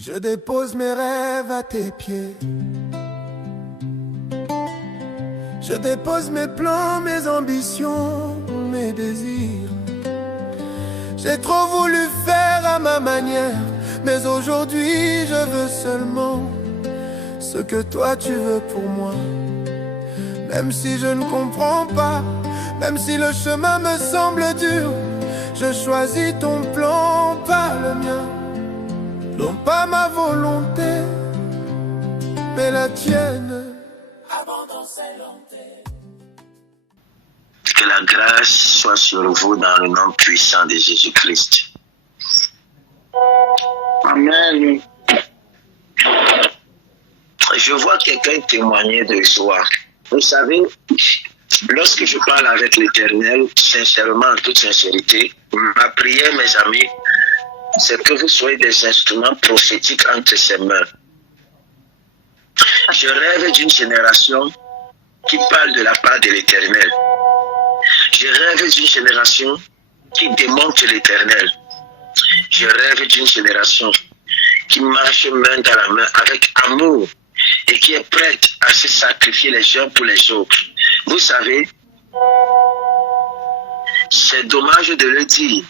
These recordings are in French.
Je dépose mes rêves à tes pieds. Je dépose mes plans, mes ambitions, mes désirs. J'ai trop voulu faire à ma manière, mais aujourd'hui je veux seulement ce que toi tu veux pour moi. Même si je ne comprends pas, même si le chemin me semble dur, je choisis ton plan, pas le mien. Non pas ma volonté, mais la tienne. Que la grâce soit sur vous dans le nom puissant de Jésus-Christ. Amen. Je vois quelqu'un témoigner de joie. Vous savez, lorsque je parle avec l'Éternel, sincèrement, en toute sincérité, ma prière, mes amis, c'est que vous soyez des instruments prophétiques entre ses mains. Je rêve d'une génération qui parle de la part de l'Éternel. Je rêve d'une génération qui démontre l'Éternel. Je rêve d'une génération qui marche main dans la main avec amour et qui est prête à se sacrifier les uns pour les autres. Vous savez, c'est dommage de le dire,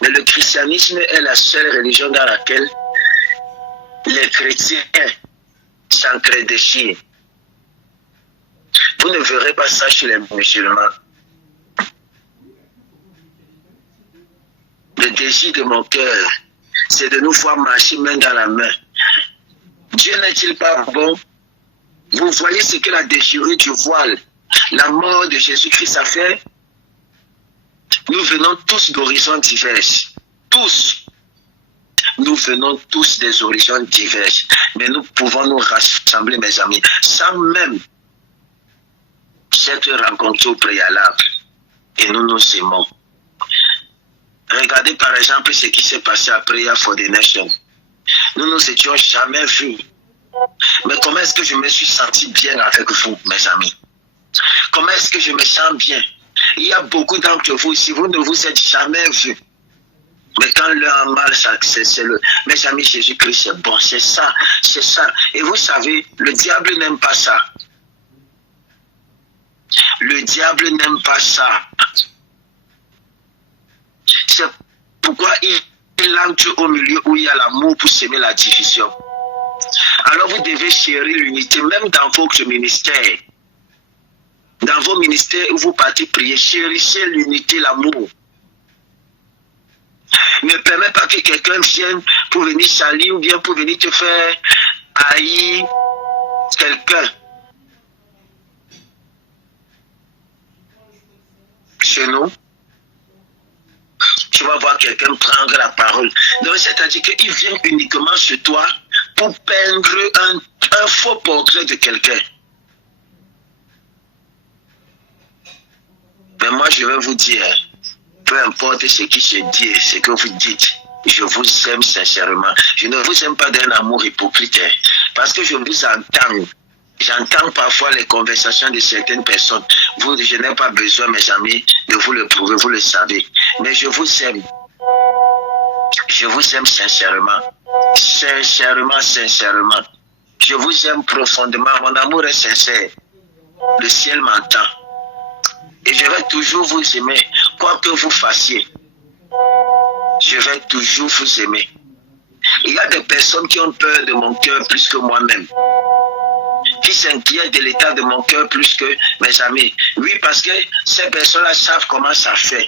mais le christianisme est la seule religion dans laquelle les chrétiens s'encrédéchient. Vous ne verrez pas ça chez les musulmans. Le désir de mon cœur, c'est de nous voir marcher main dans la main. Dieu n'est-il pas bon? Vous voyez ce que la déchirure du voile, la mort de Jésus-Christ a fait? Nous venons tous d'horizons divers. Tous. Nous venons tous des horizons divers. Mais nous pouvons nous rassembler, mes amis, sans même s'être rencontrés au préalable. Et nous nous aimons. Regardez par exemple ce qui s'est passé à Prayer for the Nation. Nous nous étions jamais vus. Mais comment est-ce que je me suis senti bien avec vous, mes amis? Comment est-ce que je me sens bien? Il y a beaucoup d'entre vous, si vous ne vous êtes jamais vus. Mais quand l'un a mal, c'est le... Mes amis, Jésus-Christ, c'est bon, c'est ça, c'est ça. Et vous savez, le diable n'aime pas ça. Le diable n'aime pas ça. C'est pourquoi il entre au milieu où il y a l'amour pour s'aimer la division. Alors vous devez chérir l'unité, même dans votre ministère. Dans vos ministères où vous partez prier, chérissez l'unité, l'amour. Ne permets pas que quelqu'un vienne pour venir salir ou bien pour venir te faire haïr quelqu'un. Chez nous, tu vas voir quelqu'un prendre la parole. Donc, c'est-à-dire qu'il vient uniquement chez toi pour peindre un faux portrait de quelqu'un. Mais moi, je vais vous dire, peu importe ce qui se dit et ce que vous dites, je vous aime sincèrement. Je ne vous aime pas d'un amour hypocrite, parce que je vous entends. J'entends parfois les conversations de certaines personnes. Je n'ai pas besoin, mes amis, de vous le prouver, vous le savez. Mais je vous aime. Je vous aime sincèrement. Sincèrement, sincèrement. Je vous aime profondément. Mon amour est sincère. Le ciel m'entend. Et je vais toujours vous aimer, quoi que vous fassiez. Je vais toujours vous aimer. Il y a des personnes qui ont peur de mon cœur plus que moi-même. Qui s'inquiètent de l'état de mon cœur plus que mes amis. Oui, parce que ces personnes-là savent comment ça fait.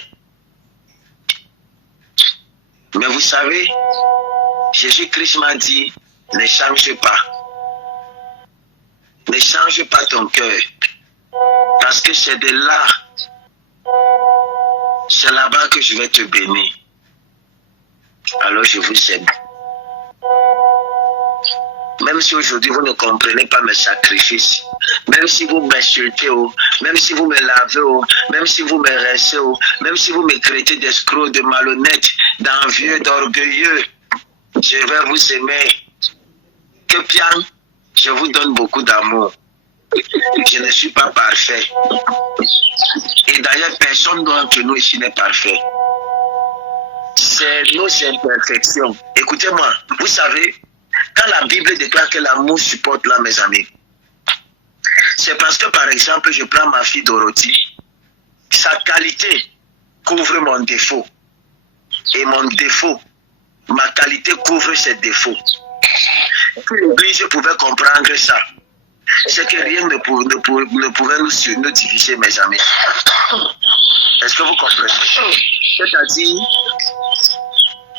Mais vous savez, Jésus-Christ m'a dit, ne change pas. Ne change pas ton cœur. Parce que c'est de là, c'est là-bas que je vais te bénir. Alors je vous aime. Même si aujourd'hui vous ne comprenez pas mes sacrifices, même si vous m'insultez, même si vous me lavez, même si vous me rincez, même si vous me traitez d'escrocs, de malhonnêtes, d'envieux, d'orgueilleux, je vais vous aimer. Que bien, je vous donne beaucoup d'amour. Je ne suis pas parfait. Et d'ailleurs, personne d'entre nous ici n'est parfait. C'est nos imperfections. Écoutez-moi, vous savez, Quand la Bible déclare que l'amour supporte là, mes amis, c'est parce que, par exemple, je prends ma fille Dorothy, sa qualité couvre mon défaut. Et mon défaut, ma qualité couvre ses défauts. Si l'Église pouvait comprendre ça, c'est que rien ne pouvait nous diviser, mes amis. Est-ce que vous comprenez? C'est-à-dire,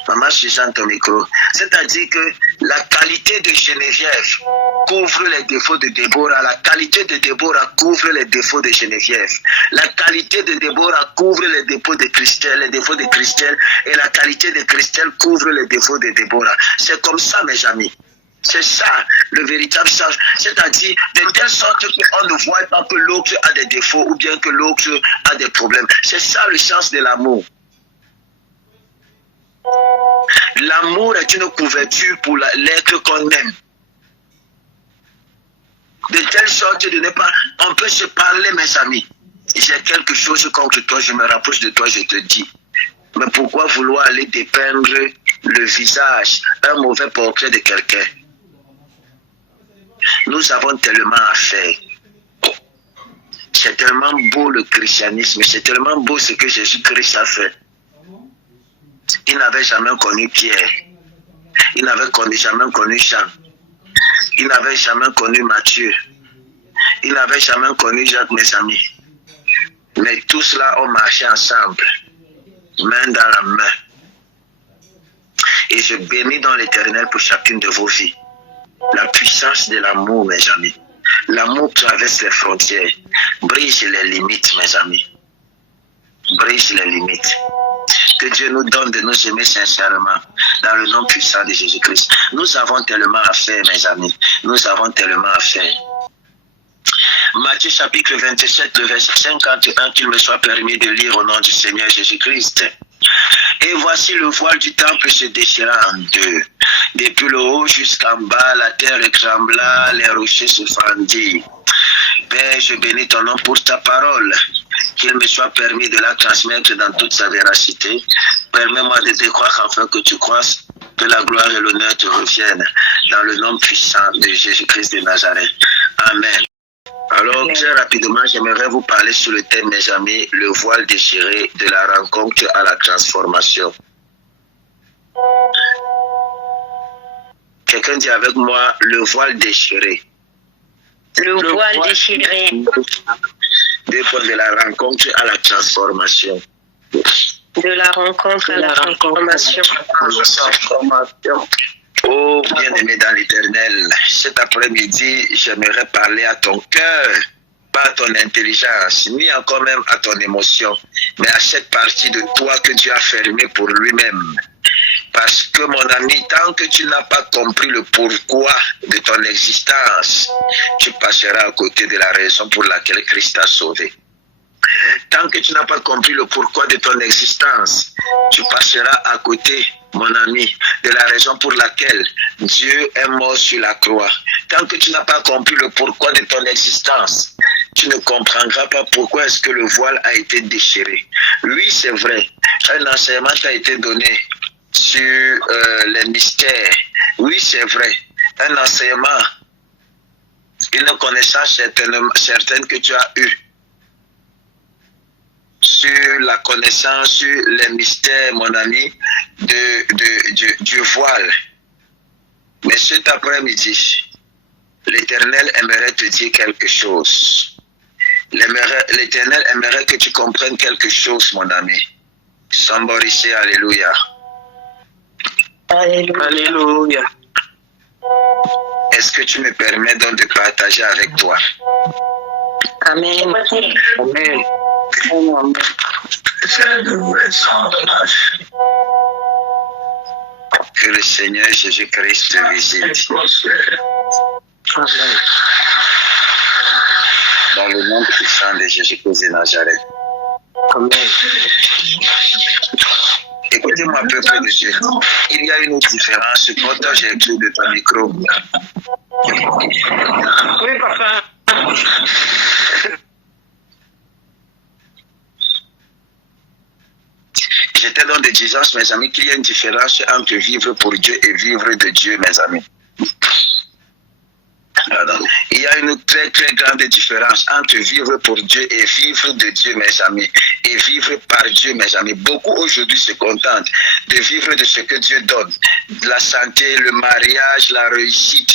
maman, je chante ton micro. C'est-à-dire que la qualité de Geneviève couvre les défauts de Déborah. La qualité de Déborah couvre les défauts de Geneviève. La qualité de Déborah couvre les défauts de Christelle, les défauts de Christelle. Et la qualité de Christelle couvre les défauts de Déborah. C'est comme ça, mes amis. C'est ça, le véritable sens. C'est-à-dire, de telle sorte qu'on ne voit pas que l'autre a des défauts ou bien que l'autre a des problèmes. C'est ça le sens de l'amour. L'amour est une couverture pour l'être qu'on aime. De telle sorte de ne pas... On peut se parler, mes amis. J'ai quelque chose contre toi, je me rapproche de toi, je te dis. Mais pourquoi vouloir aller dépeindre le visage, un mauvais portrait de quelqu'un? Nous avons tellement à faire. C'est tellement beau le christianisme, c'est tellement beau ce que Jésus-Christ a fait. Il n'avait jamais connu Pierre. Il n'avait jamais connu Jean. Il n'avait jamais connu Matthieu. Il n'avait jamais connu Jacques, mes amis. Mais tous cela ont marché ensemble, main dans la main. Et je bénis dans l'Éternel pour chacune de vos vies. La puissance de l'amour, mes amis. L'amour traverse les frontières, brise les limites, mes amis. Brise les limites. Que Dieu nous donne de nous aimer sincèrement, dans le nom puissant de Jésus-Christ. Nous avons tellement à faire, mes amis. Nous avons tellement à faire. Matthieu chapitre 27, le verset 51, qu'il me soit permis de lire au nom du Seigneur Jésus-Christ. Et voici le voile du temple se déchira en deux. Depuis le haut jusqu'en bas, la terre trembla, les rochers se fendirent. Père, je bénis ton nom pour ta parole. Qu'il me soit permis de la transmettre dans toute sa véracité. Permets-moi de te croire afin que tu croisses, que la gloire et l'honneur te reviennent. Dans le nom puissant de Jésus-Christ de Nazareth. Amen. Alors, très rapidement, j'aimerais vous parler sur le thème, mes amis, le voile déchiré de la rencontre à la transformation. Quelqu'un dit avec moi, le voile déchiré. Le voile déchiré. De la rencontre à la transformation. De la rencontre à la transformation. Oh, bien-aimé dans l'Éternel, cet après-midi, j'aimerais parler à ton cœur, pas à ton intelligence, ni encore même à ton émotion, mais à cette partie de toi que Dieu a fermée pour lui-même. Parce que, mon ami, tant que tu n'as pas compris le pourquoi de ton existence, tu passeras à côté de la raison pour laquelle Christ t'a sauvé. Tant que tu n'as pas compris le pourquoi de ton existence, tu passeras à côté, mon ami, de la raison pour laquelle Dieu est mort sur la croix. Tant que tu n'as pas compris le pourquoi de ton existence, tu ne comprendras pas pourquoi est-ce que le voile a été déchiré. Oui, c'est vrai, un enseignement t'a été donné sur les mystères. Oui, c'est vrai, un enseignement, une connaissance certaine que tu as eue sur la connaissance, sur les mystères, mon ami, du voile. Mais cet après-midi, l'Éternel aimerait te dire quelque chose. L'Éternel aimerait que tu comprennes quelque chose, mon ami. Somebody say Alléluia. Alléluia. Est-ce que tu me permets donc de partager avec toi? Amen. Amen. Que le Seigneur Jésus-Christ te visite. Dans le nom puissant de Jésus-Christ de Nazareth. Amen. Écoutez-moi, peuple de Dieu. Il y a une différence. Pourtant, j'ai écrit de ton micro. Oui, papa. J'étais dans des distances, mes amis, qu'il y a une différence entre vivre pour Dieu et vivre de Dieu, mes amis. Il y a une très très grande différence entre vivre pour Dieu et vivre de Dieu, mes amis. Et vivre par Dieu, mes amis. Beaucoup aujourd'hui se contentent de vivre de ce que Dieu donne. La santé, le mariage, la réussite,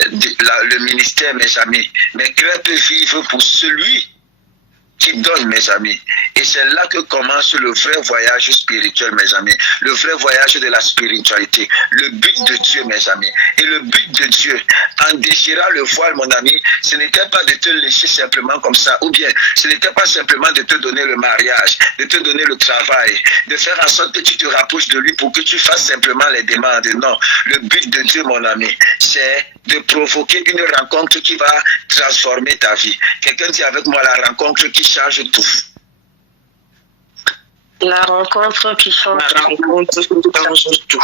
le ministère, mes amis. Mais cœur peut vivre pour celui qui donne, mes amis. Et c'est là que commence le vrai voyage spirituel, mes amis. Le vrai voyage de la spiritualité. Le but de Dieu, mes amis. Et le but de Dieu, en déchirant le voile, mon ami, ce n'était pas de te laisser simplement comme ça. Ou bien, ce n'était pas simplement de te donner le mariage, de te donner le travail, de faire en sorte que tu te rapproches de lui pour que tu fasses simplement les demandes. Non. Le but de Dieu, mon ami, c'est de provoquer une rencontre qui va transformer ta vie. Quelqu'un dit avec moi la rencontre qui change tout. La rencontre qui change tout.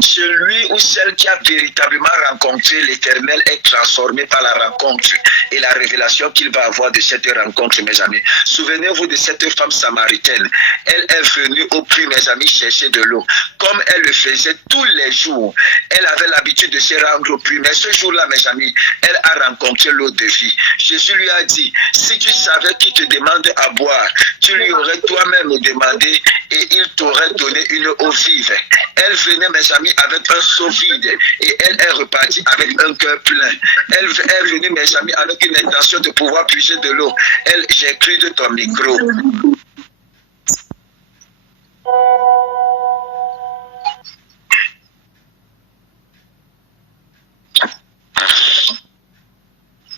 Celui ou celle qui a véritablement rencontré l'Éternel est transformé par la rencontre et la révélation qu'il va avoir de cette rencontre, mes amis. Souvenez-vous de cette femme samaritaine. Elle est venue au puits, mes amis, chercher de l'eau. Comme elle le faisait tous les jours, elle avait l'habitude de se rendre au puits. Mais ce jour-là, mes amis, elle a rencontré l'eau de vie. Jésus lui a dit, si tu savais qui te demande à boire, tu lui aurais toi-même demandé et il t'aurait donné une eau vive. Elle venait, mes amis, avec un seau vide et elle est repartie avec un cœur plein. Elle est venue, mes amis, avec une intention de pouvoir puiser de l'eau. J'ai cru de ton micro.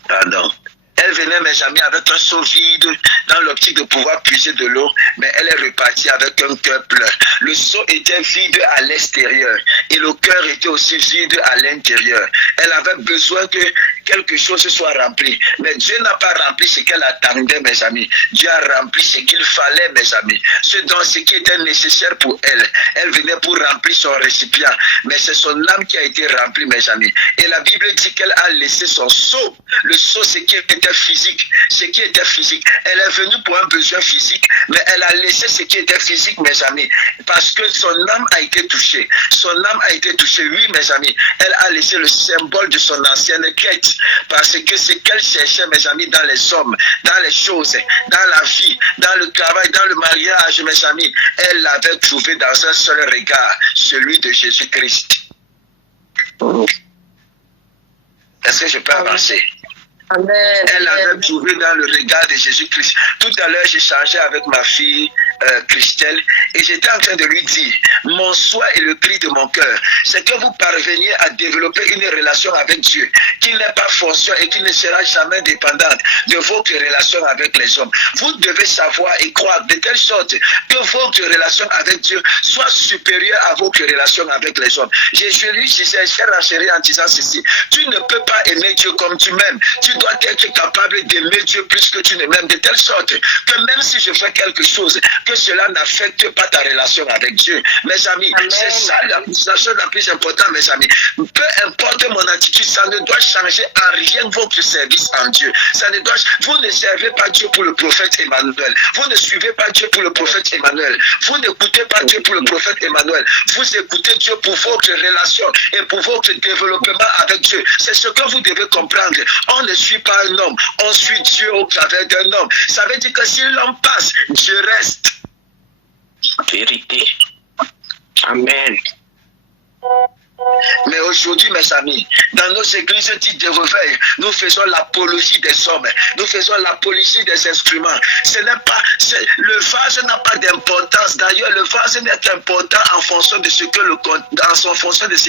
Pardon. Elle venait, mes amis, avec un seau vide dans l'optique de pouvoir puiser de l'eau, mais elle est repartie avec un cœur plein. Le seau était vide à l'extérieur et le cœur était aussi vide à l'intérieur. Elle avait besoin que quelque chose soit rempli, mais Dieu n'a pas rempli ce qu'elle attendait, mes amis. Dieu a rempli ce qu'il fallait, mes amis. Ce qui était nécessaire pour elle. Elle venait pour remplir son récipient, mais c'est son âme qui a été remplie, mes amis. Et la Bible dit qu'elle a laissé son seau. Le seau, c'est qui était physique. Ce qui était physique. Elle est venue pour un besoin physique, mais elle a laissé ce qui était physique, mes amis, parce que son âme a été touchée. Son âme a été touchée, oui, mes amis. Elle a laissé le symbole de son ancienne quête, parce que ce qu'elle cherchait, mes amis, dans les hommes, dans les choses, dans la vie, dans le travail, dans le mariage, mes amis, elle l'avait trouvé dans un seul regard, celui de Jésus-Christ. Est-ce que je peux avancer? Amen. Elle l'avait trouvé dans le regard de Jésus-Christ. Tout à l'heure, j'échangeais avec ma fille Christelle et j'étais en train de lui dire, mon souhait et le cri de mon cœur, c'est que vous parveniez à développer une relation avec Dieu qui n'est pas forcée et qui ne sera jamais dépendante de votre relation avec les hommes. Vous devez savoir et croire de telle sorte que votre relation avec Dieu soit supérieure à votre relation avec les hommes. Je lui disais, cher chérie, en disant ceci, tu ne peux pas aimer Dieu comme tu m'aimes. Tu dois être capable d'aimer Dieu plus que tu ne m'aimes, de telle sorte que même si je fais quelque chose, que cela n'affecte pas ta relation avec Dieu. Mes amis, c'est ça la chose la plus importante, mes amis. Peu importe mon attitude, ça ne doit changer en rien votre service en Dieu. Vous ne servez pas Dieu pour le prophète Emmanuel. Vous ne suivez pas Dieu pour le prophète Emmanuel. Vous n'écoutez pas Dieu pour le prophète Emmanuel. Vous écoutez Dieu pour votre relation et pour votre développement avec Dieu. C'est ce que vous devez comprendre. On ne suit pas un homme, on suit Dieu au travers d'un homme. Ça veut dire que si l'homme passe, Dieu reste. Vérité. Amen. Mais aujourd'hui, mes amis, dans nos églises dites de réveil, nous faisons l'apologie des hommes, nous faisons l'apologie des instruments. Le vase n'a pas d'importance. D'ailleurs, le vase n'est important en fonction de ce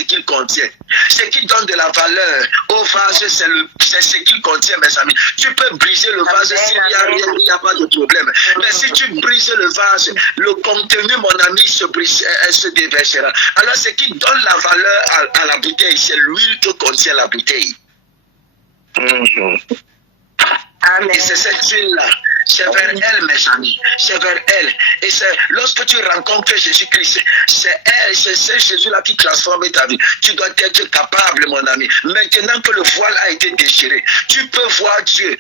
qu'il contient. Ce qui donne de la valeur au vase, c'est ce qu'il contient, mes amis. Tu peux briser le vase s'il n'y a rien, il n'y a pas de problème. Mais si tu brises le vase, le contenu, mon ami, se déversera. Alors, ce qui donne la valeur à la bouteille, c'est l'huile que contient la bouteille. Amen. Et c'est cette huile-là, c'est vers elle, mes amis, c'est vers elle. Et c'est lorsque tu rencontres Jésus-Christ, c'est elle, c'est ce Jésus-là qui transforme ta vie. Tu dois être capable, mon ami. Maintenant que le voile a été déchiré, tu peux voir Dieu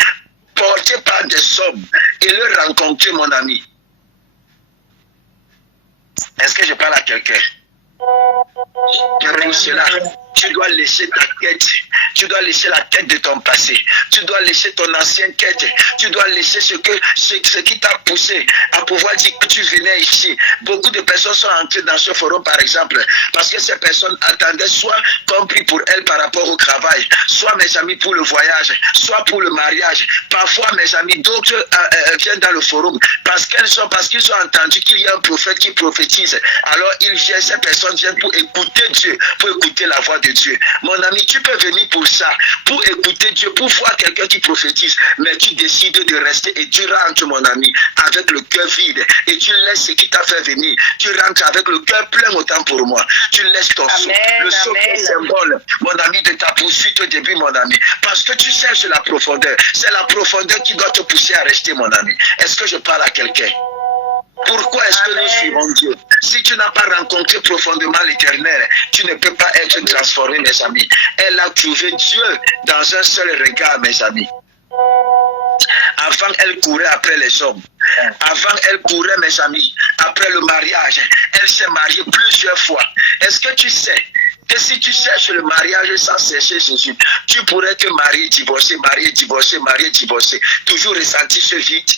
porté par des hommes et le rencontrer, mon ami. Est-ce que je parle à quelqu'un? Et pour cela, tu dois laisser ta quête, Tu dois laisser la tête de ton passé. Tu dois laisser ton ancienne quête. Tu dois laisser ce qui t'a poussé à pouvoir dire que tu venais ici. Beaucoup de personnes sont entrées dans ce forum, par exemple, parce que ces personnes attendaient soit compris pour elles par rapport au travail, soit, mes amis, pour le voyage, soit pour le mariage. Parfois, mes amis, d'autres viennent dans le forum parce qu'ils ont entendu qu'il y a un prophète qui prophétise. Alors, ces personnes viennent pour écouter Dieu, pour écouter la voix de Dieu. Mon ami, tu peux venir pour ça, pour écouter Dieu, pour voir quelqu'un qui prophétise, mais tu décides de rester et tu rentres, mon ami, avec le cœur vide et tu laisses ce qui t'a fait venir. Tu rentres avec le cœur plein autant pour moi. Tu laisses ton saut. Le saut est symbole, mon ami, de ta poursuite au début, mon ami. Parce que tu cherches la profondeur. C'est la profondeur qui doit te pousser à rester, mon ami. Est-ce que je parle à quelqu'un? Pourquoi est-ce que nous suivons Dieu? Si tu n'as pas rencontré profondément l'Éternel, tu ne peux pas être transformé, mes amis. Elle a trouvé Dieu dans un seul regard, mes amis. Avant, elle courait après les hommes. Avant, elle courait, mes amis, après le mariage. Elle s'est mariée plusieurs fois. Est-ce que tu sais que si tu cherches le mariage sans chercher Jésus, tu pourrais te marier, divorcer, marier, divorcer, marier, divorcer. Toujours ressentir ce vide.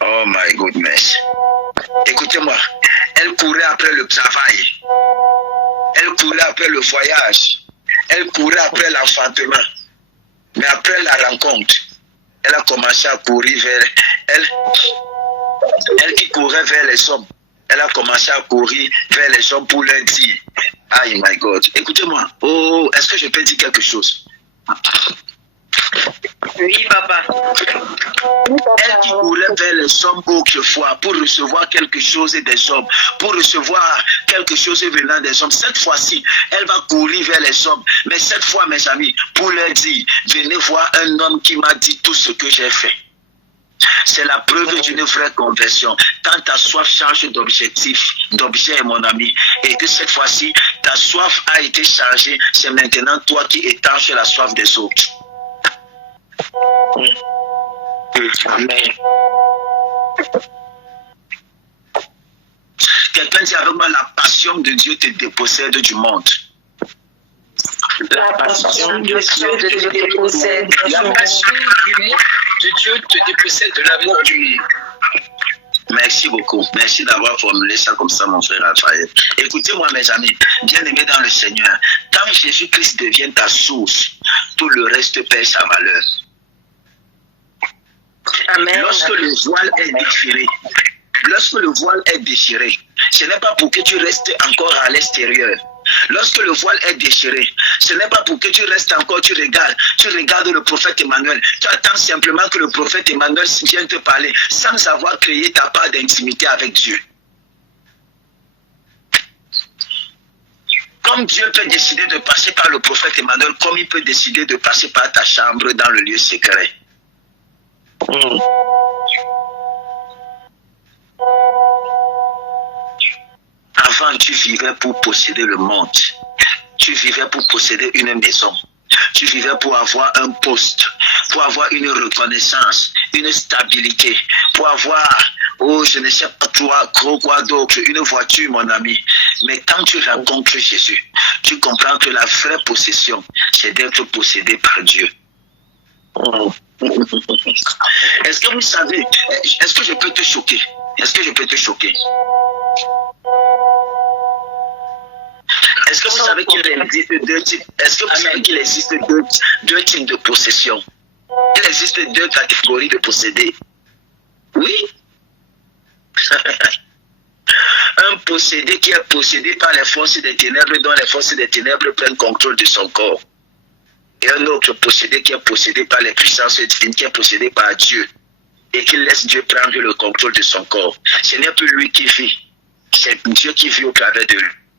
Oh my goodness. Écoutez-moi, elle courait après le travail. Elle courait après le voyage. Elle courait après l'enfantement. Mais après la rencontre, elle a commencé à courir vers elle qui courait vers les hommes. Elle a commencé à courir vers les hommes pour leur dire, aïe my God, écoutez-moi, oh, est-ce que je peux dire quelque chose? Oui, papa. Elle qui courait vers les hommes autrefois pour recevoir quelque chose des hommes, pour recevoir quelque chose venant des hommes. Cette fois-ci, elle va courir vers les hommes. Mais cette fois, mes amis, pour leur dire, venez voir un homme qui m'a dit tout ce que j'ai fait. C'est la preuve d'une vraie conversion. Quand ta soif change d'objectif, d'objet, mon ami, et que cette fois-ci, ta soif a été changée, c'est maintenant toi qui étanches la soif des autres. Amen. Quelqu'un dit avec moi, la passion de Dieu te dépossède du monde. La passion de Dieu te dépossède. La passion de Dieu te dépossède de l'amour du monde. Merci beaucoup. Merci d'avoir formulé ça comme ça, mon frère Raphaël. Écoutez-moi, mes amis, bien-aimés dans le Seigneur, quand Jésus-Christ devient ta source, tout le reste perd sa valeur. Amen. Lorsque le voile est déchiré, ce n'est pas pour que tu restes encore à l'extérieur. Lorsque le voile est déchiré, ce n'est pas pour que tu restes encore, tu regardes le prophète Emmanuel. Tu attends simplement que le prophète Emmanuel vienne te parler sans avoir créé ta part d'intimité avec Dieu. Comme Dieu peut décider de passer par le prophète Emmanuel, comme il peut décider de passer par ta chambre dans le lieu secret. Avant, tu vivais pour posséder le monde. Tu vivais pour posséder une maison. Tu vivais pour avoir un poste, pour avoir une reconnaissance, une stabilité, pour avoir, oh, je ne sais pas quoi d'autre, une voiture, mon ami. Mais quand tu rencontres Jésus, tu comprends que la vraie possession, c'est d'être possédé par Dieu. Est-ce que vous savez, est-ce que je peux te choquer? Est-ce que je peux te choquer? Est-ce que vous savez qu'il existe deux types? Est-ce que vous savez qu'il existe deux types de possession? Il existe deux catégories de possédés. Oui. Un possédé qui est possédé par les forces des ténèbres, dont les forces des ténèbres prennent contrôle de son corps. Et un autre possédé qui est possédé par les puissances divines, qui est possédé par Dieu. Et qui laisse Dieu prendre le contrôle de son corps. Ce n'est plus lui qui vit. C'est Dieu qui vit au travers de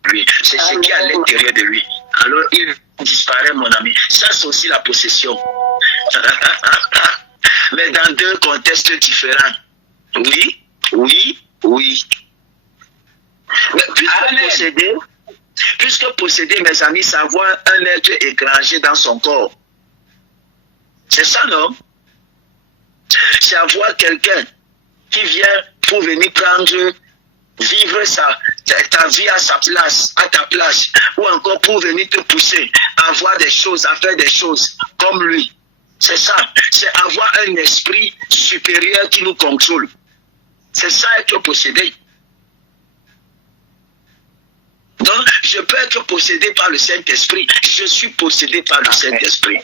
lui. C'est ce qui est à l'intérieur de lui. Alors il disparaît, mon ami. Ça, c'est aussi la possession. Mais dans deux contextes différents. Oui, oui, oui. Mais puisque posséder, mes amis, c'est avoir un être étranger dans son corps. C'est ça, non? C'est avoir quelqu'un qui vient pour venir prendre vivre ta vie à sa place, à ta place, ou encore pour venir te pousser à voir des choses, à faire des choses comme lui. C'est ça, c'est avoir un esprit supérieur qui nous contrôle. C'est ça être possédé. Donc, je peux être possédé par le Saint-Esprit. Je suis possédé par le Saint-Esprit.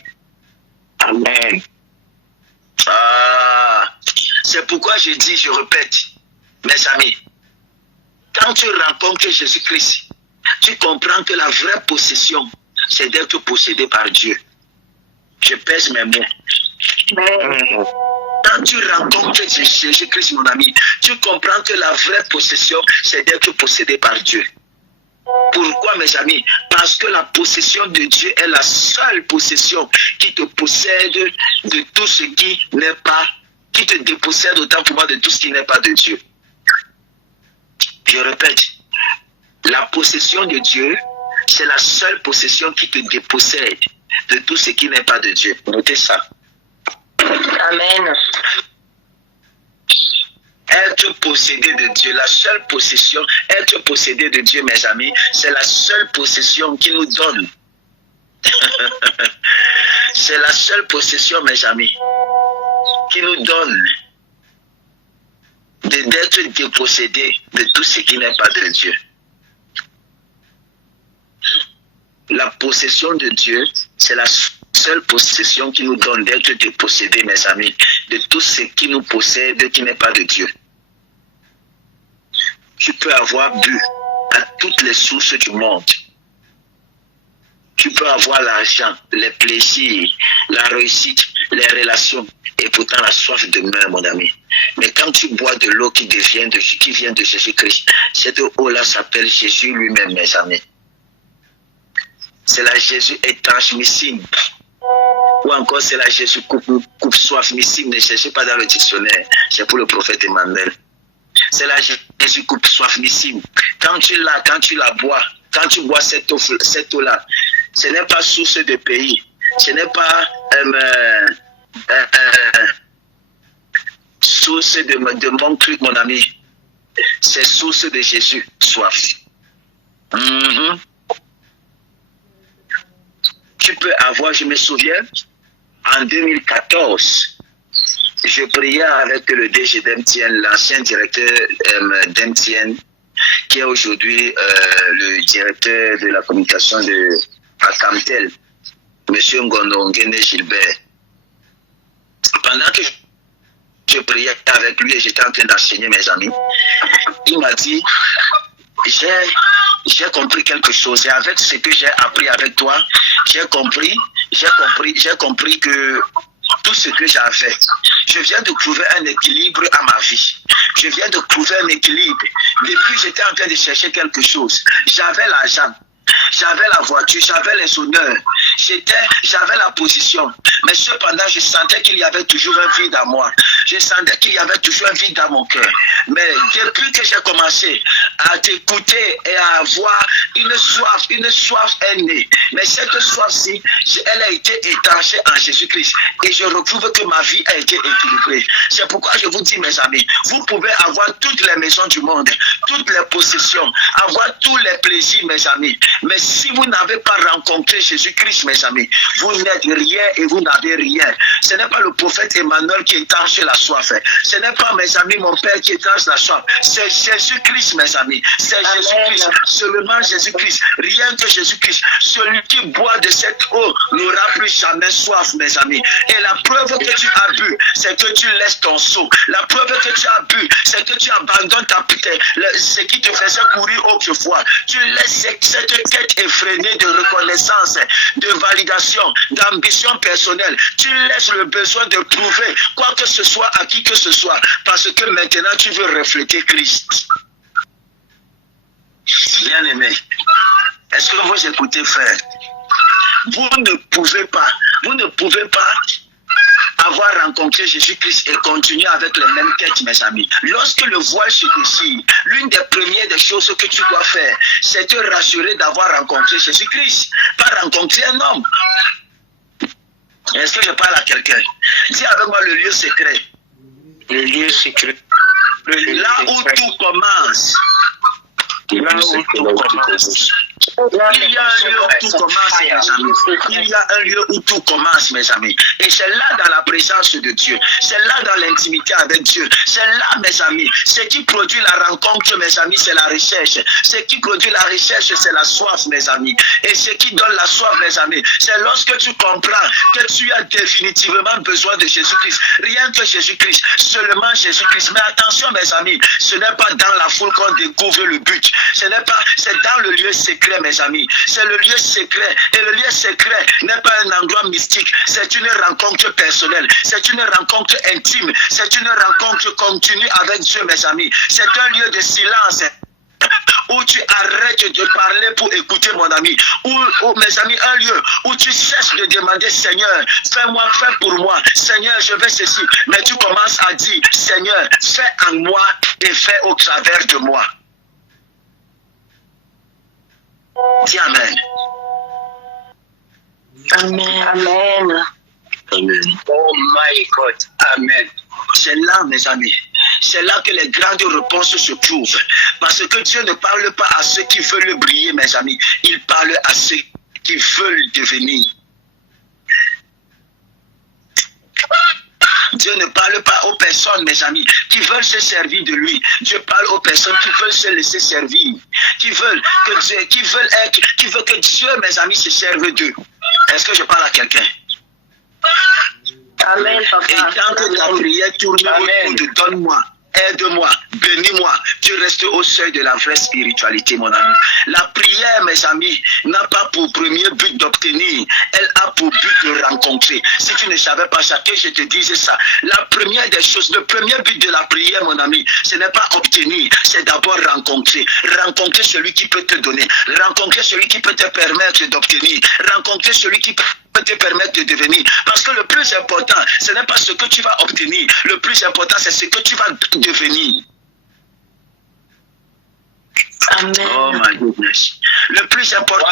Amen. Ah, c'est pourquoi je dis, je répète, mes amis, quand tu rencontres Jésus-Christ, tu comprends que la vraie possession, c'est d'être possédé par Dieu. Je pèse mes mots. Quand tu rencontres Jésus-Christ, mon ami, tu comprends que la vraie possession, c'est d'être possédé par Dieu. Pourquoi, mes amis? Parce que la possession de Dieu est la seule possession qui te possède de tout ce qui n'est pas, qui te dépossède autant pour moi de tout ce qui n'est pas de Dieu. Je répète, la possession de Dieu, c'est la seule possession qui te dépossède de tout ce qui n'est pas de Dieu. Notez ça. Amen. Être possédé de Dieu, la seule possession, être possédé de Dieu, mes amis, c'est la seule possession qui nous donne. C'est la seule possession, mes amis, qui nous donne d'être dépossédé de tout ce qui n'est pas de Dieu. La possession de Dieu, c'est la seule possession qui nous donne d'être dépossédés, mes amis, de tout ce qui nous possède, qui n'est pas de Dieu. Tu peux avoir bu à toutes les sources du monde. Tu peux avoir l'argent, les plaisirs, la réussite, les relations, et pourtant la soif demeure, mon ami. Mais quand tu bois de l'eau qui vient de Jésus-Christ, cette eau-là s'appelle Jésus lui-même, mes amis. C'est la Jésus étanchissime. Ou encore c'est la Jésus coupe soifissime. Ne cherchez pas dans le dictionnaire. C'est pour le prophète Emmanuel. C'est la Jésus coupe soifissime. Quand tu la bois, quand tu bois cette eau-là, ce n'est pas source de pays. Ce n'est pas source de mon truc, mon ami. C'est source de Jésus, soif. Tu peux avoir, je me souviens, en 2014, je priais avec le DG d'MTN, l'ancien directeur d'MTN, qui est aujourd'hui le directeur de la communication de Akamtel, M. Ngono Ngene Gilbert. Pendant que je priais avec lui et j'étais en train d'enseigner mes amis, il m'a dit, j'ai compris quelque chose. Et avec ce que j'ai appris avec toi, j'ai compris que tout ce que j'avais, je viens de trouver un équilibre à ma vie. Je viens de trouver un équilibre. Depuis, j'étais en train de chercher quelque chose. J'avais l'argent. J'avais la voiture, j'avais les honneurs, j'avais la position, mais cependant je sentais qu'il y avait toujours un vide à moi, je sentais qu'il y avait toujours un vide dans mon cœur. Mais depuis que j'ai commencé à t'écouter et à avoir une soif est née, mais cette soif-ci, elle a été étanchée en Jésus-Christ et je retrouve que ma vie a été équilibrée. C'est pourquoi je vous dis, mes amis, vous pouvez avoir toutes les maisons du monde, toutes les possessions, avoir tous les plaisirs, mes amis. Mais si vous n'avez pas rencontré Jésus-Christ, mes amis, vous n'êtes rien et vous n'avez rien. Ce n'est pas le prophète Emmanuel qui étanche la soif. Ce n'est pas, mes amis, mon père qui étanche la soif. C'est Jésus-Christ, mes amis. C'est Jésus-Christ. Seulement Jésus-Christ. Rien que Jésus-Christ. Celui qui boit de cette eau n'aura plus jamais soif, mes amis. Et la preuve que tu as bu, c'est que tu laisses ton seau. La preuve que tu as bu, c'est que tu abandonnes ce qui te faisait courir autrefois. Tu laisses cette quête effrénée de reconnaissance, de validation, d'ambition personnelle. Tu laisses le besoin de prouver quoi que ce soit à qui que ce soit, parce que maintenant tu veux refléter Christ. Bien aimé, est-ce que vous écoutez, frère? Vous ne pouvez pas avoir rencontré Jésus-Christ et continuer avec les mêmes quêtes, mes amis. Lorsque le voile se déchire, l'une des premières des choses que tu dois faire, c'est te rassurer d'avoir rencontré Jésus-Christ, pas rencontrer un homme. Est-ce que je parle à quelqu'un? Dis avec moi le lieu secret. Le lieu secret. Là où tout commence, Là où tout commence. Il y a un lieu où tout commence, mes amis. Il y a un lieu où tout commence, mes amis. Et c'est là dans la présence de Dieu. C'est là dans l'intimité avec Dieu. C'est là, mes amis. Ce qui produit la rencontre, mes amis, c'est la recherche. Ce qui produit la recherche, c'est la soif, mes amis. Et ce qui donne la soif, mes amis, c'est lorsque tu comprends que tu as définitivement besoin de Jésus-Christ. Rien que Jésus-Christ, seulement Jésus-Christ. Mais attention, mes amis, ce n'est pas dans la foule qu'on découvre le but. Ce n'est pas, c'est dans le lieu secret, mes amis. C'est le lieu secret. Et le lieu secret n'est pas un endroit mystique. C'est une rencontre personnelle. C'est une rencontre intime. C'est une rencontre continue avec Dieu, mes amis. C'est un lieu de silence où tu arrêtes de parler pour écouter, mon ami. Ou mes amis, un lieu où tu cesses de demander, Seigneur, fais-moi, fais pour moi. Seigneur, je veux ceci. Mais tu commences à dire, Seigneur, fais en moi et fais au travers de moi. Dis Amen. Amen. Amen. Amen. Oh my God. Amen. C'est là, mes amis. C'est là que les grandes réponses se trouvent. Parce que Dieu ne parle pas à ceux qui veulent briller, mes amis. Il parle à ceux qui veulent devenir. Dieu ne parle pas aux personnes, mes amis, qui veulent se servir de lui. Dieu parle aux personnes qui veulent se laisser servir, qui veulent que Dieu, qui veulent que Dieu, mes amis, se serve d'eux. Est-ce que je parle à quelqu'un? Amen, papa. Et tant que ta prière tourne autour de donne-moi, aide-moi, bénis-moi, tu restes au seuil de la vraie spiritualité, mon ami. La prière, mes amis, n'a pas pour premier but d'obtenir, elle a pour but de rencontrer. Si tu ne savais pas ça, que je te disais ça, la première des choses, le premier but de la prière, mon ami, ce n'est pas obtenir, c'est d'abord rencontrer. Rencontrer celui qui peut te donner, rencontrer celui qui peut te permettre d'obtenir, rencontrer celui qui peut te permettre de devenir. Parce que le plus important, ce n'est pas ce que tu vas obtenir. Le plus important, c'est ce que tu vas devenir. Amen. Oh my goodness. Le plus important,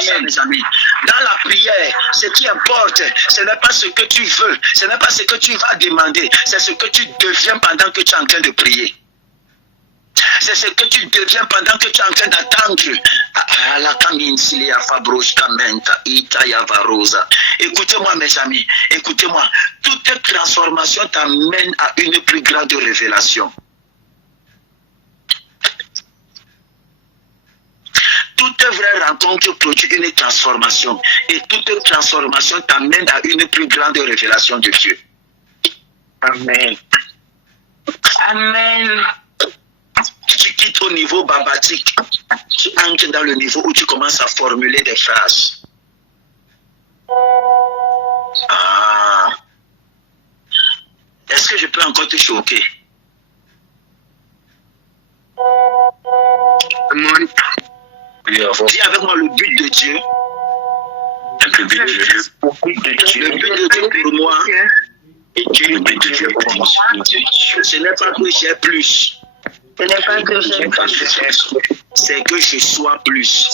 ça, mes amis, dans la prière, ce qui importe, ce n'est pas ce que tu veux, ce n'est pas ce que tu vas demander, c'est ce que tu deviens pendant que tu es en train de prier. C'est ce que tu deviens pendant que tu es en train d'attendre. Écoutez-moi, mes amis, écoutez-moi. Toute transformation t'amène à une plus grande révélation. Toute vraie rencontre produit une transformation. Et toute transformation t'amène à une plus grande révélation de Dieu. Amen. Amen. Tu quittes au niveau babatique, tu entres dans le niveau où tu commences à formuler des phrases. Ah. Est-ce que je peux encore te choquer? Dis avec moi le but de Dieu. Le but de Dieu. Le but de Dieu pour moi. Le but de Dieu pour moi. Ce n'est pas que j'ai plus. Ce n'est pas que j'aime plus. C'est que je sois plus.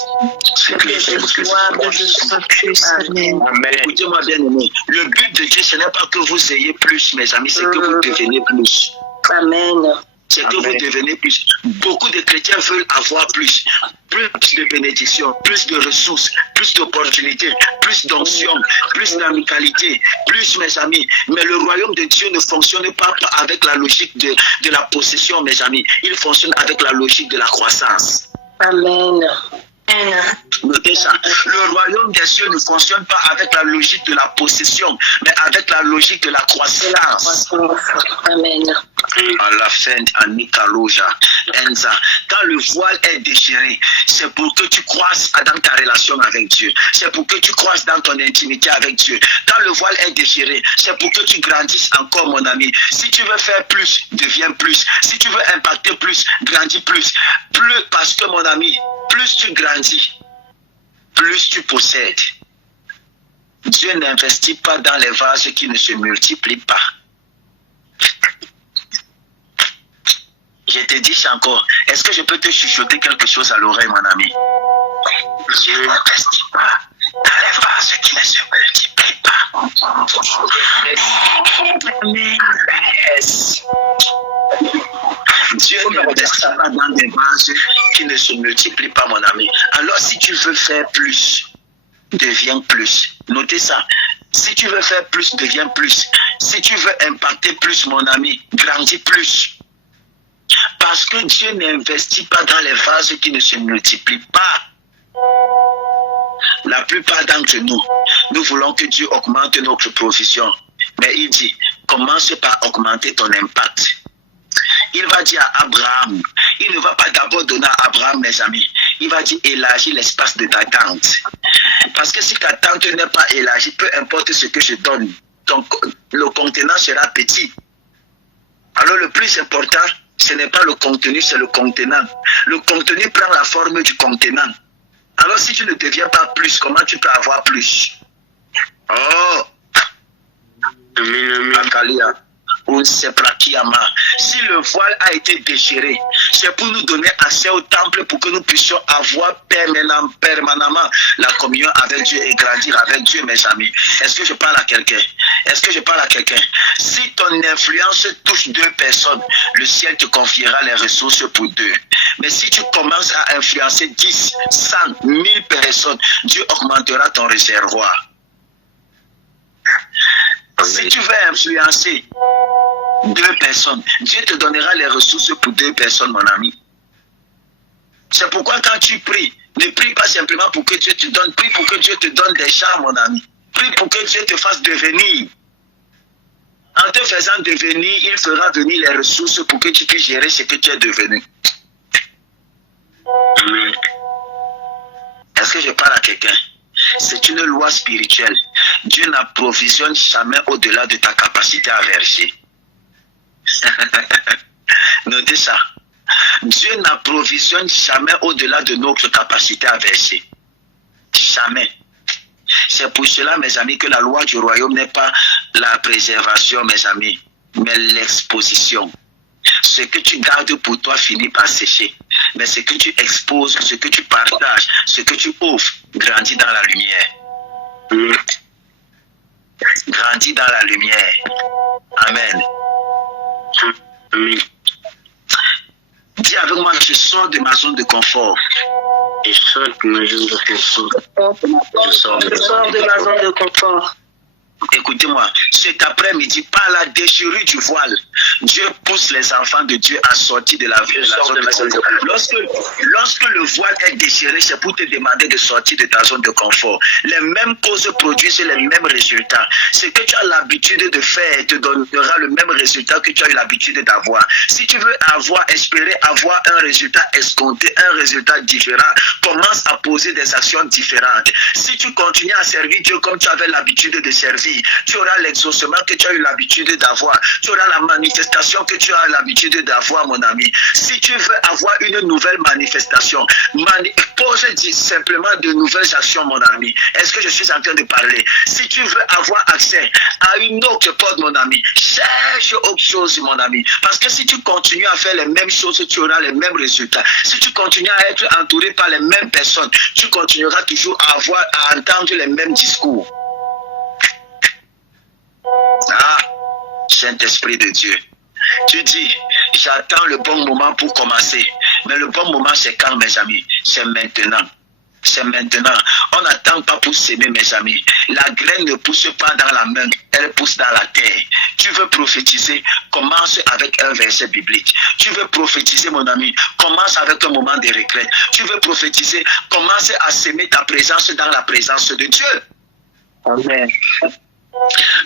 C'est que je sois plus. Amen. Écoutez-moi bien aimé. Le but de Dieu, ce n'est pas que vous ayez plus, mes amis, c'est que vous devenez plus. Amen. C'est que vous devenez plus. Beaucoup de chrétiens veulent avoir plus. Plus de bénédictions, plus de ressources, plus d'opportunités, plus d'onction, plus d'amicalité, plus, mes amis. Mais le royaume de Dieu ne fonctionne pas avec la logique de la possession, mes amis. Il fonctionne avec la logique de la croissance. Amen. Notez ça. Le royaume des cieux ne fonctionne pas avec la logique de la possession, mais avec la logique de la croissance. Amen. À la fin, Anikaloja, Enza, quand le voile est déchiré, c'est pour que tu croisses dans ta relation avec Dieu. C'est pour que tu croisses dans ton intimité avec Dieu. Quand le voile est déchiré, c'est pour que tu grandisses encore, mon ami. Si tu veux faire plus, deviens plus. Si tu veux impacter plus, grandis plus. Plus parce que, mon ami, plus tu grandis, plus tu possèdes. Dieu n'investit pas dans les vases qui ne se multiplient pas. Je te dis encore, est-ce que je peux te chuchoter quelque chose à l'oreille, mon ami? Dieu n'investit pas dans les vases qui ne se multiplient pas. Amen. Yes. Dieu n'investis pas dans des vases qui ne se multiplient pas, mon ami. Alors, si tu veux faire plus, deviens plus. Notez ça. Si tu veux faire plus, deviens plus. Si tu veux impacter plus, mon ami, grandis plus. Parce que Dieu n'investit pas dans les vases qui ne se multiplient pas. La plupart d'entre nous, nous voulons que Dieu augmente notre provision. Mais il dit, commence par augmenter ton impact. Il va dire à Abraham, il ne va pas d'abord donner à Abraham, mes amis. Il va dire, élargis l'espace de ta tente. Parce que si ta tente n'est pas élargie, peu importe ce que je donne, le contenant sera petit. Alors le plus important, ce n'est pas le contenu, c'est le contenant. Le contenu prend la forme du contenant. Alors si tu ne deviens pas plus, comment tu peux avoir plus? Oh! Akalia. Si le voile a été déchiré, c'est pour nous donner accès au temple pour que nous puissions avoir permanemment la communion avec Dieu et grandir avec Dieu, mes amis. Est-ce que je parle à quelqu'un? Est-ce que je parle à quelqu'un? Si ton influence touche 2 personnes, le ciel te confiera les ressources pour 2. Mais si tu commences à influencer 10, 100, 1000 personnes, Dieu augmentera ton réservoir. Si tu veux influencer 2 personnes, Dieu te donnera les ressources pour 2 personnes, mon ami. C'est pourquoi quand tu pries, ne prie pas simplement pour que Dieu te donne, prie pour que Dieu te donne des chars, mon ami. Prie pour que Dieu te fasse devenir. En te faisant devenir, il fera venir les ressources pour que tu puisses gérer ce que tu es devenu. Est-ce que je parle à quelqu'un? C'est une loi spirituelle. Dieu n'approvisionne jamais au-delà de ta capacité à verser. Notez ça. Dieu n'approvisionne jamais au-delà de notre capacité à verser. Jamais. C'est pour cela, mes amis, que la loi du royaume n'est pas la préservation, mes amis, mais l'exposition. Ce que tu gardes pour toi finit par sécher. Mais ce que tu exposes, ce que tu partages, ce que tu offres, grandit dans la lumière. Grandis dans la lumière. Amen. Dis avec moi, je sors de ma zone de confort. Je sors de ma zone de confort. Je sors de ma zone de confort. Écoutez-moi, cet après-midi, par la déchirure du voile, Dieu pousse les enfants de Dieu à sortir de la zone de confort. Lorsque le voile est déchiré, c'est pour te demander de sortir de ta zone de confort. Les mêmes causes produisent les mêmes résultats. Ce que tu as l'habitude de faire te donnera le même résultat que tu as eu l'habitude d'avoir. Si tu veux espérer avoir un résultat escompté, un résultat différent, commence à poser des actions différentes. Si tu continues à servir Dieu comme tu avais l'habitude de servir, tu auras l'exaucement que tu as eu l'habitude d'avoir. Tu auras la manifestation que tu as l'habitude d'avoir, mon ami. Si tu veux avoir une nouvelle manifestation, pose simplement de nouvelles actions, mon ami. Est-ce que je suis en train de parler? Si tu veux avoir accès à une autre porte, mon ami, cherche autre chose, mon ami. Parce que si tu continues à faire les mêmes choses, tu auras les mêmes résultats. Si tu continues à être entouré par les mêmes personnes, tu continueras toujours à entendre les mêmes discours. Ah, Saint-Esprit de Dieu. Tu dis, j'attends le bon moment pour commencer. Mais le bon moment, c'est quand, mes amis? C'est maintenant. C'est maintenant. On n'attend pas pour s'aimer, mes amis. La graine ne pousse pas dans la main, elle pousse dans la terre. Tu veux prophétiser, commence avec un verset biblique. Tu veux prophétiser, mon ami, commence avec un moment de retraite. Tu veux prophétiser, commence à s'aimer ta présence dans la présence de Dieu. Amen.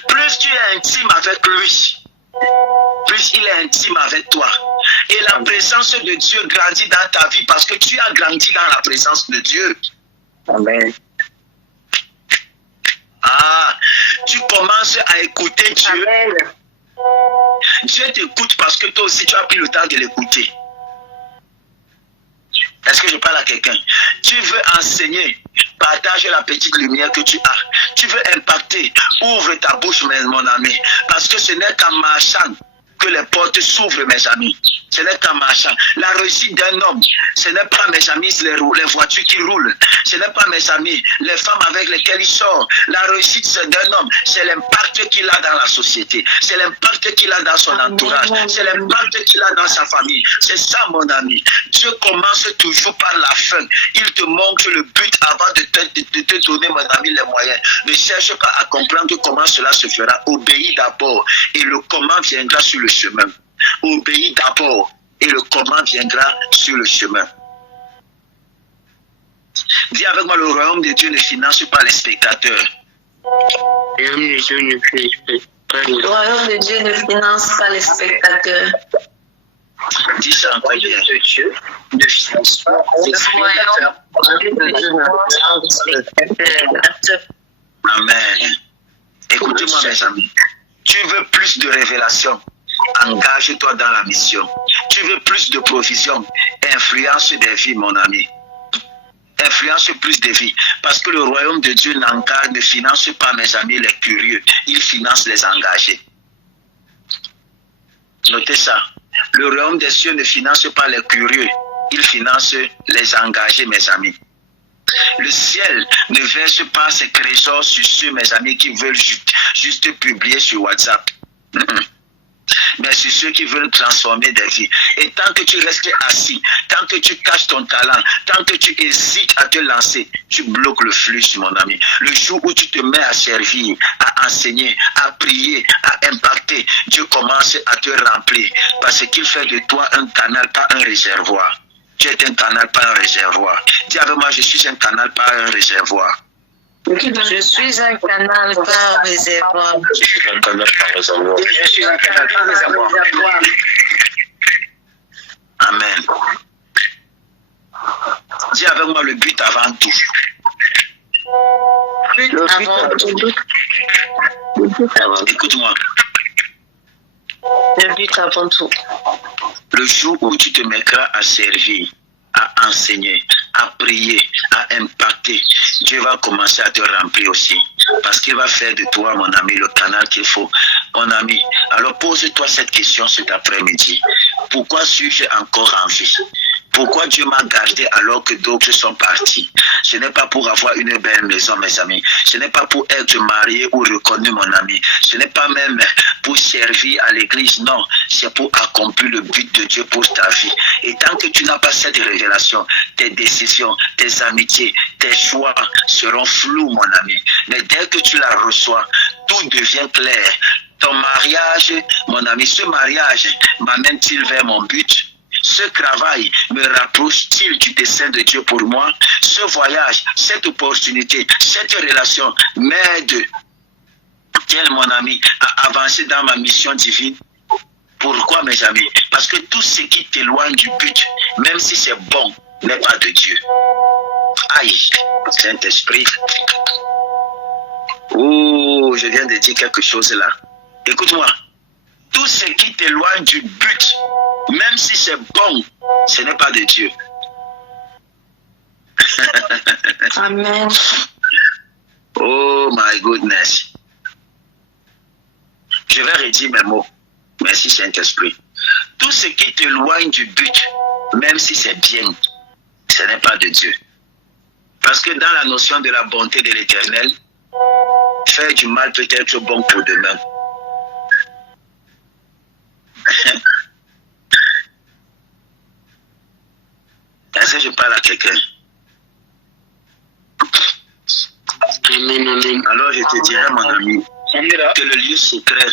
Plus tu es intime avec lui, plus il est intime avec toi. Et la présence de Dieu grandit dans ta vie parce que tu as grandi dans la présence de Dieu. Amen. Ah, tu commences à écouter Dieu. Amen. Dieu t'écoute parce que toi aussi tu as pris le temps de l'écouter. Est-ce que je parle à quelqu'un? Tu veux enseigner, partage la petite lumière que tu as. Tu veux impacter, ouvre ta bouche, mon ami. Parce que ce n'est qu'en marchant que les portes s'ouvrent, mes amis. Ce n'est qu'en marchant. La réussite d'un homme, ce n'est pas, mes amis, les voitures qui roulent. Ce n'est pas, mes amis, les femmes avec lesquelles il sort. La réussite d'un homme, c'est l'impact qu'il a dans la société. C'est l'impact qu'il a dans son entourage. C'est l'impact qu'il a dans sa famille. C'est ça, mon ami. Dieu commence toujours par la fin. Il te montre le but avant de te donner, mon ami, les moyens. Ne cherche pas à comprendre comment cela se fera. Obéis d'abord et le comment viendra sur le chemin. Obéis d'abord et le comment viendra sur le chemin. Dis avec moi, le royaume de Dieu ne finance pas les spectateurs. Le royaume de Dieu ne finance pas les spectateurs. Dis ça encore bien. Le royaume de Dieu ne finance pas les spectateurs. Amen. Écoutez-moi, mes amis. Tu veux plus de révélation? Engage-toi dans la mission. Tu veux plus de provision? Influence des vies, mon ami. Influence plus des vies. Parce que le royaume de Dieu ne finance pas, mes amis, les curieux. Il finance les engagés. Notez ça. Le royaume des cieux ne finance pas les curieux. Il finance les engagés, mes amis. Le ciel ne verse pas ses trésors sur ceux, mes amis, qui veulent juste publier sur WhatsApp. Mais sur ceux qui veulent transformer des vies. Et tant que tu restes assis, tant que tu caches ton talent, tant que tu hésites à te lancer, tu bloques le flux, mon ami. Le jour où tu te mets à servir, à enseigner, à prier, à impacter, Dieu commence à te remplir. Parce qu'il fait de toi un canal, pas un réservoir. Tu es un canal, pas un réservoir. Dis avec moi, je suis un canal, pas un réservoir. Je suis un canal, pas un réservoir. Je suis un canal par réservoir. Je suis un canal par réservoir. Amen. Dis avec moi le but avant tout. Écoute-moi. Le but avant tout. Le jour où tu te mettras à servir, à enseigner, à prier, à impacter, Dieu va commencer à te remplir aussi. Parce qu'il va faire de toi, mon ami, le canal qu'il faut. Mon ami, alors pose-toi cette question cet après-midi. Pourquoi suis-je encore en vie? Pourquoi Dieu m'a gardé alors que d'autres sont partis? Ce n'est pas pour avoir une belle maison, mes amis. Ce n'est pas pour être marié ou reconnu, mon ami. Ce n'est pas même pour servir à l'église. Non, c'est pour accomplir le but de Dieu pour ta vie. Et tant que tu n'as pas cette révélation, tes décisions, tes amitiés, tes choix seront flous, mon ami. Mais dès que tu la reçois, tout devient clair. Ton mariage, mon ami, ce mariage m'amène-t-il vers mon but? Ce travail me rapproche-t-il du dessein de Dieu pour moi? Ce voyage, cette opportunité, cette relation m'aide-t-elle, mon ami, à avancer dans ma mission divine? Pourquoi, mes amis? Parce que tout ce qui t'éloigne du but, même si c'est bon, n'est pas de Dieu. Aïe, Saint-Esprit. Oh, je viens de dire quelque chose là. Écoute-moi. Tout ce qui t'éloigne du but, même si c'est bon, ce n'est pas de Dieu. Amen. Oh my goodness. Je vais redire mes mots. Merci Saint-Esprit. Tout ce qui t'éloigne du but, même si c'est bien, ce n'est pas de Dieu. Parce que dans la notion de la bonté de l'Éternel, faire du mal peut être bon pour demain. Est-ce que je parle à quelqu'un? Amen, amen. Alors je te dirai, mon ami, que le lieu secret,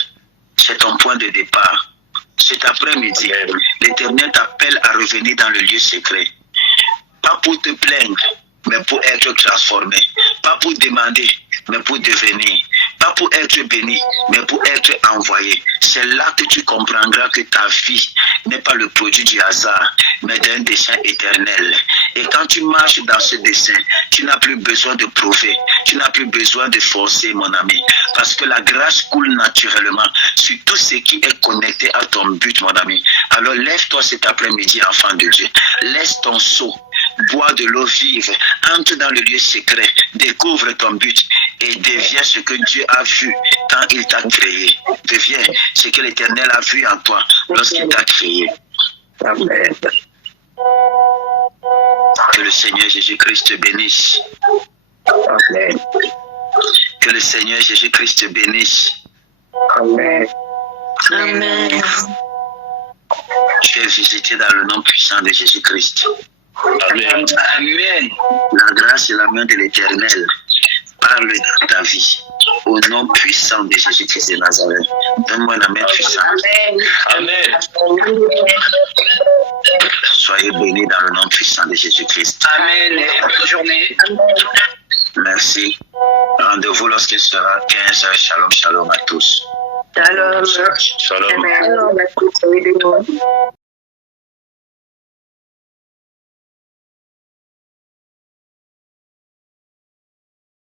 c'est ton point de départ. Cet après-midi, l'Éternel t'appelle à revenir dans le lieu secret. Pas pour te plaindre, mais pour être transformé. Pas pour demander, mais pour devenir. Pas pour être béni, mais pour être envoyé. C'est là que tu comprendras que ta vie n'est pas le produit du hasard, mais d'un dessein éternel. Et quand tu marches dans ce dessein, tu n'as plus besoin de prouver, tu n'as plus besoin de forcer, mon ami. Parce que la grâce coule naturellement sur tout ce qui est connecté à ton but, mon ami. Alors lève-toi cet après-midi, enfant de Dieu. Laisse ton seau. Bois de l'eau vive, entre dans le lieu secret, découvre ton but et deviens ce que Dieu a vu quand il t'a créé. Deviens ce que l'Éternel a vu en toi lorsqu'il t'a créé. Amen. Que le Seigneur Jésus-Christ te bénisse. Amen. Que le Seigneur Jésus-Christ te bénisse. Amen. Amen. Tu es visité dans le nom puissant de Jésus-Christ. Amen. Amen. La grâce et la main de l'Éternel parle dans ta vie. Au nom puissant de Jésus-Christ de Nazareth. Donne-moi la main puissante. Amen. Soyez bénis dans le nom puissant de Jésus-Christ. Amen. Et bonne journée. Merci. Rendez-vous lorsqu'il sera 15h. Shalom, shalom à tous. Shalom. Shalom. Amen.